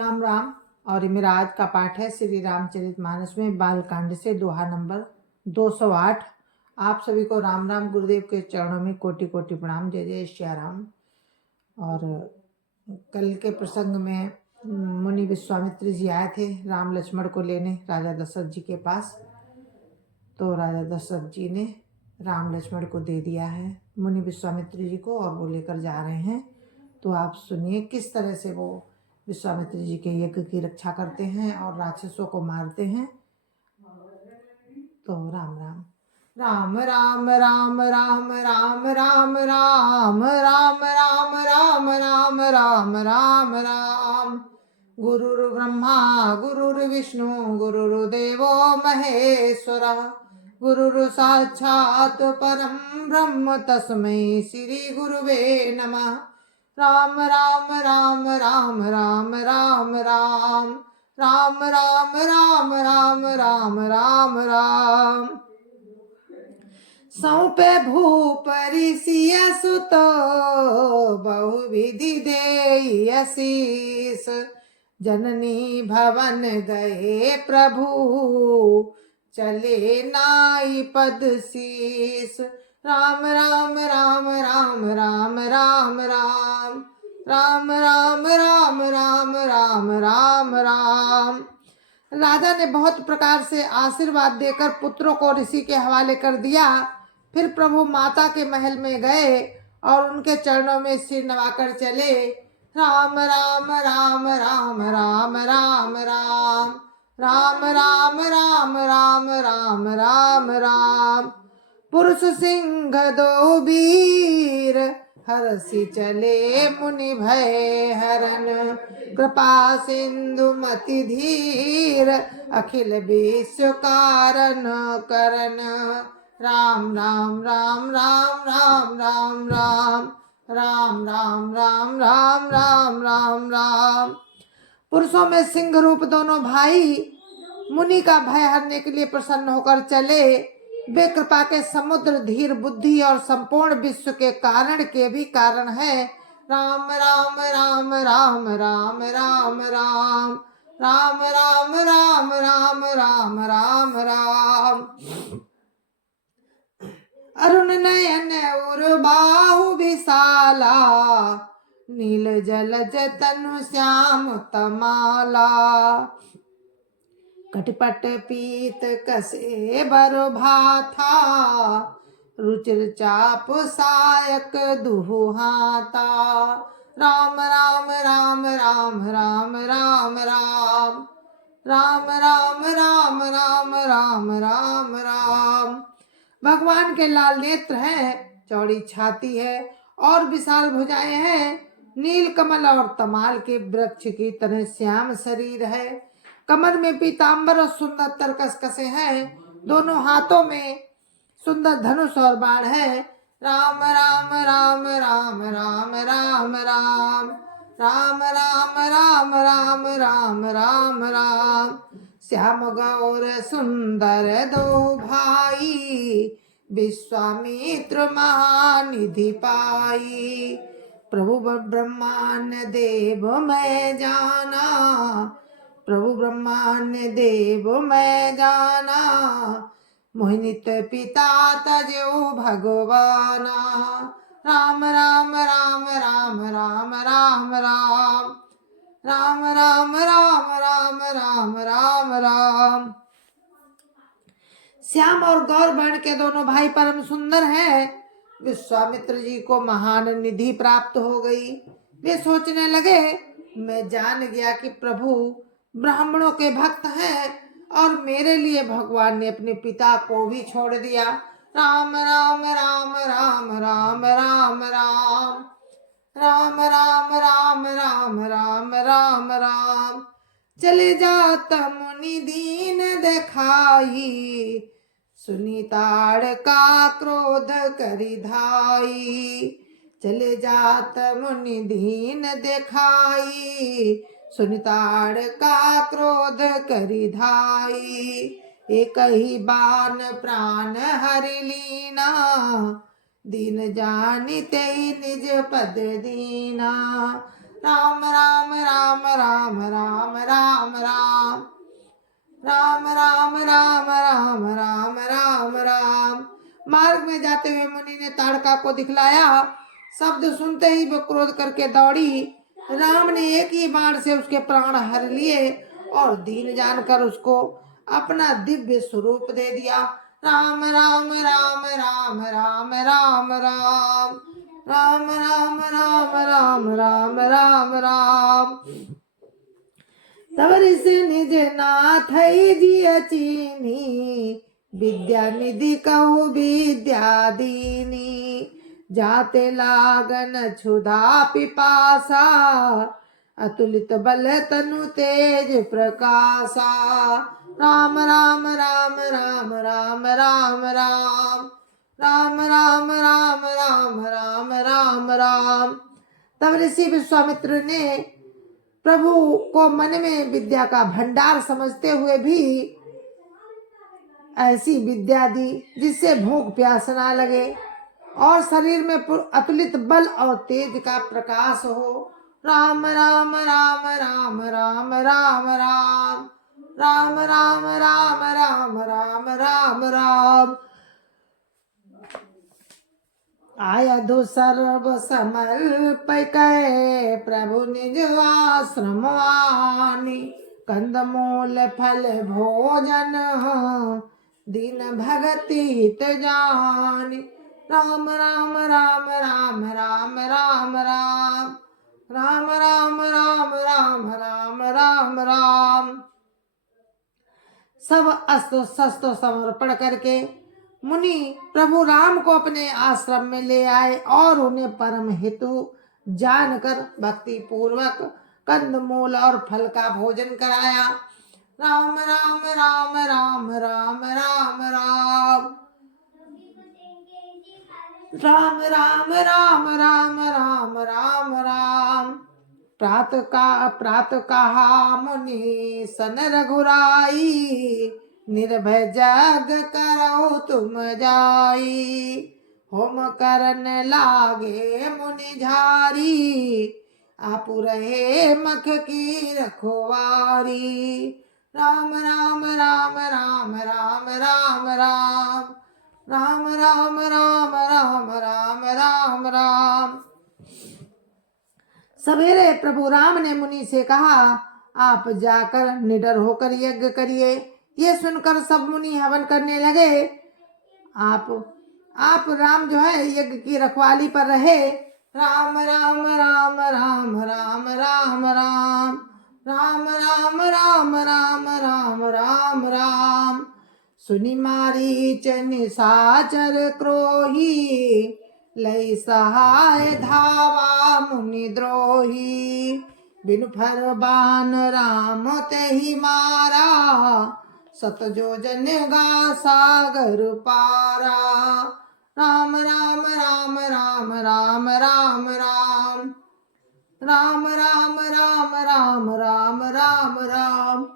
राम राम। और ये मेरा आज का पाठ है श्री रामचरितमानस में बालकांड से दोहा नंबर 208। आप सभी को राम राम। गुरुदेव के चरणों में कोटि कोटि प्रणाम। जय जय श्री राम। और कल के प्रसंग में मुनि विश्वामित्र जी आए थे राम लक्ष्मण को लेने राजा दशरथ जी के पास। तो राजा दशरथ जी ने राम लक्ष्मण को दे दिया है मुनि विश्वामित्र जी को, और वो लेकर जा रहे हैं। तो आप सुनिए किस तरह से वो विश्वामित्र जी के यज्ञ की रक्षा करते हैं और राक्षसों को मारते हैं। तो राम राम। राम राम राम राम राम राम राम राम राम राम राम राम राम राम। गुरुर्ब्रह्मा गुरुर्विष्णु गुरुर्देवो महेश्वरः गुरुर् साक्षात् परं ब्रह्म तस्मै श्री गुरुवे नमः। राम राम राम राम राम राम राम राम राम राम राम राम राम राम। सौंपे भूपरि सिय सुत बहुविधि देई आशीष। जननी भवन गए प्रभु चले नाई पद शीस। राम राम राम राम राम राम राम राम राम राम राम राम राम राम। राजा ने बहुत प्रकार से आशीर्वाद देकर पुत्रों को ऋषि के हवाले कर दिया। फिर प्रभु माता के महल में गए और उनके चरणों में सिर नवाकर चले। राम राम राम राम राम राम राम राम राम राम राम राम राम राम। पुरुष सिंह दो वीर हरसि चले मुनि भय हरन। कृपा सिंधु मति धीर अखिल विश्व कारण करन। राम राम राम राम राम राम राम राम राम राम राम राम राम राम। पुरुषों में सिंह रूप दोनों भाई मुनि का भय हरने के लिए प्रसन्न होकर चले। वे कृपा के समुद्र, धीर बुद्धि और संपूर्ण विश्व के कारण के भी कारण है। राम राम राम राम राम राम राम राम राम राम राम राम राम राम। अरुण नयन उर बाहु विशाला नील जलज तनु श्याम तमाला। कटपट पीत कसे बर भाथा रुचिर चाप सायक दुहु हाथा। राम राम राम राम राम राम राम राम राम राम राम राम राम राम। भगवान के लाल नेत्र हैं, चौड़ी छाती है और विशाल भुजाएं हैं। नील कमल और तमाल के वृक्ष की तरह श्याम शरीर है। कमर में पीतांबर और सुंदर तरकस कसे हैं। दोनों हाथों में सुंदर धनुष और बाण है। राम राम राम राम राम राम राम राम राम राम राम राम राम राम। श्याम गौर सुंदर दो भाई विश्वामित्र महानिधि पाई। प्रभु ब्रह्मांड देव मैं जाना प्रभु ब्रह्मांड देव मैं जाना। मोहिनित पिता तजो भगवाना। राम राम राम राम राम राम राम राम राम राम राम राम राम राम। श्याम और गौर वर्ण के दोनों भाई परम सुंदर हैं। विश्वामित्र जी को महान निधि प्राप्त हो गई। वे सोचने लगे, मैं जान गया कि प्रभु ब्राह्मणों के भक्त हैं और मेरे लिए भगवान ने अपने पिता को भी छोड़ दिया। राम राम राम राम राम राम राम राम राम राम राम राम राम राम। चले जात मुनि दीन देखाई सुनी ताड़ का क्रोध करि धाई। चले जात मुनि दीन देखाई सुनिताड़ का क्रोध करि धाई। एक ही बान प्राण हरि लीना दीन जानिते निज पद दीना। राम राम राम राम राम राम राम राम राम राम राम राम राम राम। मार्ग में जाते हुए मुनि ने ताड़का को दिखलाया। शब्द सुनते ही वो क्रोध करके दौड़ी। राम ने एक ही बाण से उसके प्राण हर लिए और दीन जानकर उसको अपना दिव्य स्वरूप दे दिया। राम राम राम राम राम राम राम राम राम राम राम राम राम राम। तब ऋषि निज नाथ जिय चीनी विद्या निधि कहु विद्या दीनी। जाते लागन क्षुधा पिपासा अतुलित बल तनु तेज प्रकाशा। राम राम राम राम राम राम राम राम राम राम राम राम राम राम। तब ऋषि विश्वामित्र ने प्रभु को मन में विद्या का भंडार समझते हुए भी ऐसी विद्या दी जिससे भूख प्यास ना लगे और शरीर में अतुलित बल और तेज का प्रकाश हो। राम राम राम राम राम राम राम राम राम राम राम राम राम राम। आया दो सर्व समर्प कै प्रभु निज आश्रम आनी। कंदमूल फल भोजन दीन भगति हित जानी। राम राम राम राम राम राम राम राम राम राम राम राम राम राम। सब अस्त्र शस्त्र समर्पण करके मुनि प्रभु राम को अपने आश्रम में ले आए और उन्हें परम हेतु जानकर भक्ति पूर्वक कंदमूल और फल का भोजन कराया। राम राम राम राम राम राम राम राम राम राम राम राम राम राम। प्रात कहा मुनि सन रघुराई। निर्भय जग करो तुम जाई। होम करन लागे मुनि झारी। आप रहे मख की रखवारी। राम राम राम राम राम राम राम राम राम राम राम राम राम राम। सवेरे प्रभु राम ने मुनि से कहा, आप जाकर निडर होकर यज्ञ करिए। ये सुनकर सब मुनि हवन करने लगे। आप राम जो है यज्ञ की रखवाली पर रहे। राम राम राम राम राम राम राम राम राम राम राम राम राम राम। सुनि मारीच निशाचर क्रोही। लई सहाय धावा मुनि द्रोही। बिनु फर बान राम तेहि मारा। सत जोजन गा सागर पारा। राम राम राम राम राम राम राम राम राम राम राम राम राम राम।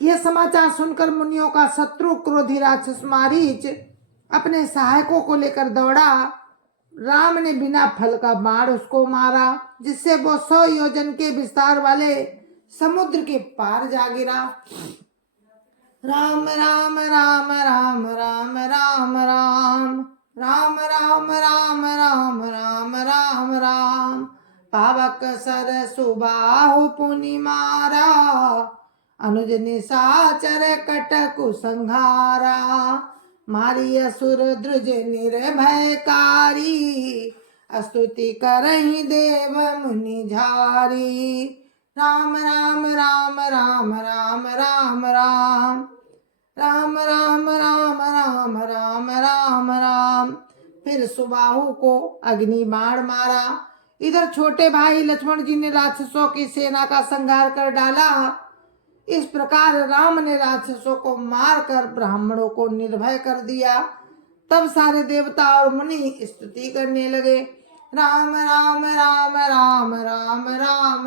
यह समाचार सुनकर मुनियों का शत्रु क्रोधी राक्षस मारीच अपने सहायकों को लेकर दौड़ा। राम ने बिना फल का बाण उसको मारा, जिससे वो 100 योजन के विस्तार वाले समुद्र के पार जा गिरा। राम राम राम राम राम राम राम राम राम राम राम राम राम राम। पावक सर सुबाहु पुनि मारा। अनुज निशाचर कटकु संहारा। मारी असुर द्रुज निर्भयकारी। स्तुति करहि देव मुनि झारी। राम राम राम राम राम राम राम राम राम राम राम राम राम राम। फिर सुबाहु को अग्नि बाण मारा। इधर छोटे भाई लक्ष्मण जी ने राक्षसों की सेना का संहार कर डाला। इस प्रकार राम ने राक्षसों को मारकर ब्राह्मणों को निर्भय कर दिया। तब सारे देवता और मुनि स्तुति करने लगे। राम राम राम राम राम राम राम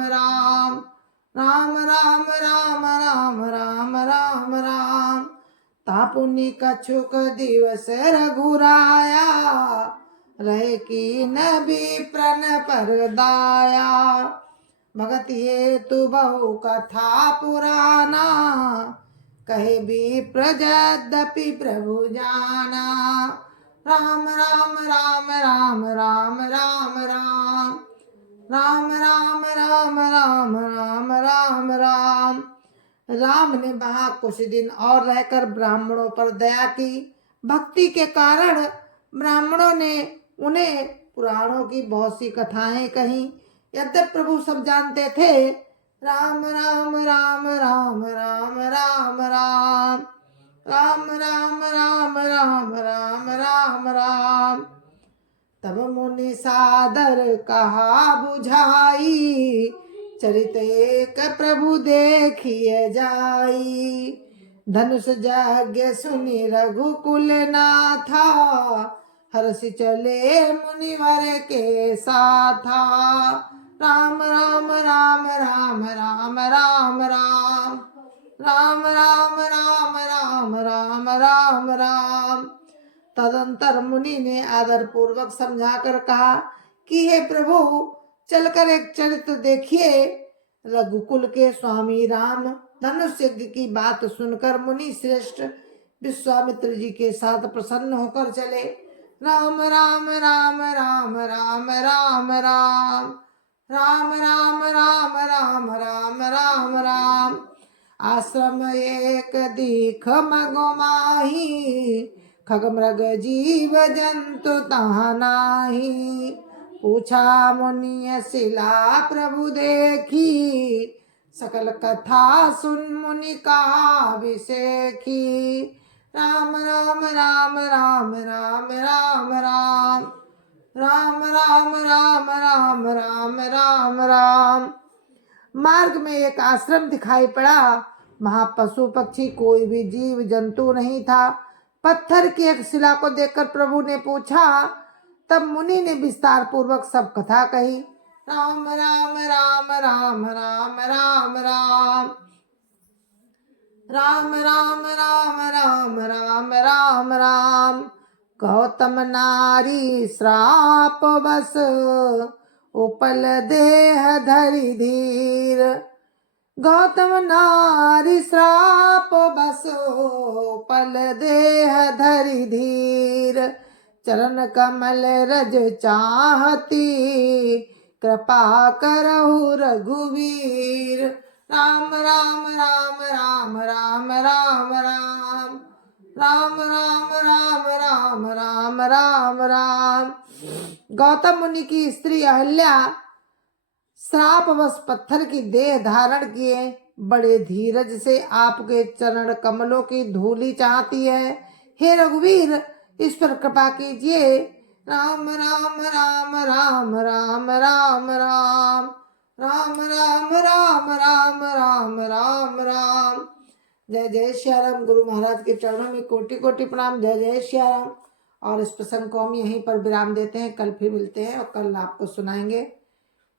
राम राम राम राम राम राम राम। तापुनि कछुक दिवस रघुराया। रहे की नबी प्रण पर दाया। भगत हेतु बहु कथा पुराना, कहे भी प्रजदपि प्रभु जाना। राम राम राम राम राम राम राम राम राम राम राम राम राम राम। राम ने वहां कुछ दिन और रहकर ब्राह्मणों पर दया की। भक्ति के कारण ब्राह्मणों ने उन्हें पुराणों की बहुत सी कथाएं कही। यद्यपि प्रभु सब जानते थे। राम राम राम राम राम राम राम राम राम राम राम राम राम राम। तब मुनि सादर कहा बुझाई, चरित एक प्रभु देखिए जाई। धनुष यज्ञ सुनि रघुकुल नाथा, हर्षि चले मुनिवर के साथा। राम राम राम राम राम राम राम राम राम राम राम राम राम राम। तदंतर मुनि ने आदर पूर्वक समझाकर कहा कि हे प्रभु, चलकर एक चरित्र देखिए। रघुकुल के स्वामी राम धनुष यज्ञ की बात सुनकर मुनि श्रेष्ठ विश्वामित्र जी के साथ प्रसन्न होकर चले। राम राम राम राम राम राम राम राम राम राम राम राम राम राम। आश्रम एक दीख मगो माही, खग मृग जीव जंतु तहाँ नाही। पूछा मुनि शिला प्रभु देखी, सकल कथा सुन मुनि कहा विसेखी। राम राम राम राम राम राम राम राम राम राम राम राम राम राम। मार्ग में एक आश्रम दिखाई पड़ा। वहां पशु पक्षी कोई भी जीव जंतु नहीं था। पत्थर की एक शिला को देखकर प्रभु ने पूछा। तब मुनि ने विस्तार पूर्वक सब कथा कही। राम राम राम राम राम राम राम राम राम राम राम राम राम राम। गौतम नारी श्राप बस, उपल देह धरि धीर। गौतम नारी श्राप बस, उपल देह धरि धीर। चरण कमल रज चाहती, कृपा करहु रघुवीर। राम राम राम राम राम राम राम राम राम राम राम राम राम राम। गौतम मुनि की स्त्री अहल्या श्रापवश पत्थर की देह धारण किए बड़े धीरज से आपके चरण कमलों की धूलि चाहती है। हे रघुवीर, इस पर कृपा कीजिए। राम राम राम राम राम राम राम राम राम राम राम राम राम राम। जय जय श्याराम। गुरु महाराज के चरणों में कोटि कोटि प्रणाम। जय जय श्याराम। और इस प्रसंग को हम यहीं पर विराम देते हैं। कल फिर मिलते हैं और कल आपको सुनाएंगे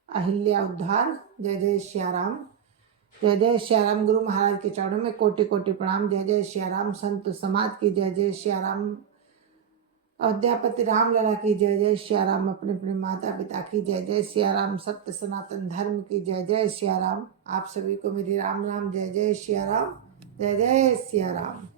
अहिल्या उद्धार। जय जय श्याराम। जय जय श्याराम। गुरु महाराज के चरणों में कोटि कोटि प्रणाम। जय जय श्याराम। संत समाज की जय जय श्याराम। अयोध्यापति राम लला की जय जय श्याराम। अपने अपने माता पिता की जय जय श्याराम। सत्य सनातन धर्म की जय जय श्याराम। आप सभी को मेरी राम राम। जय जय श्याराम। जय जय श्याराम।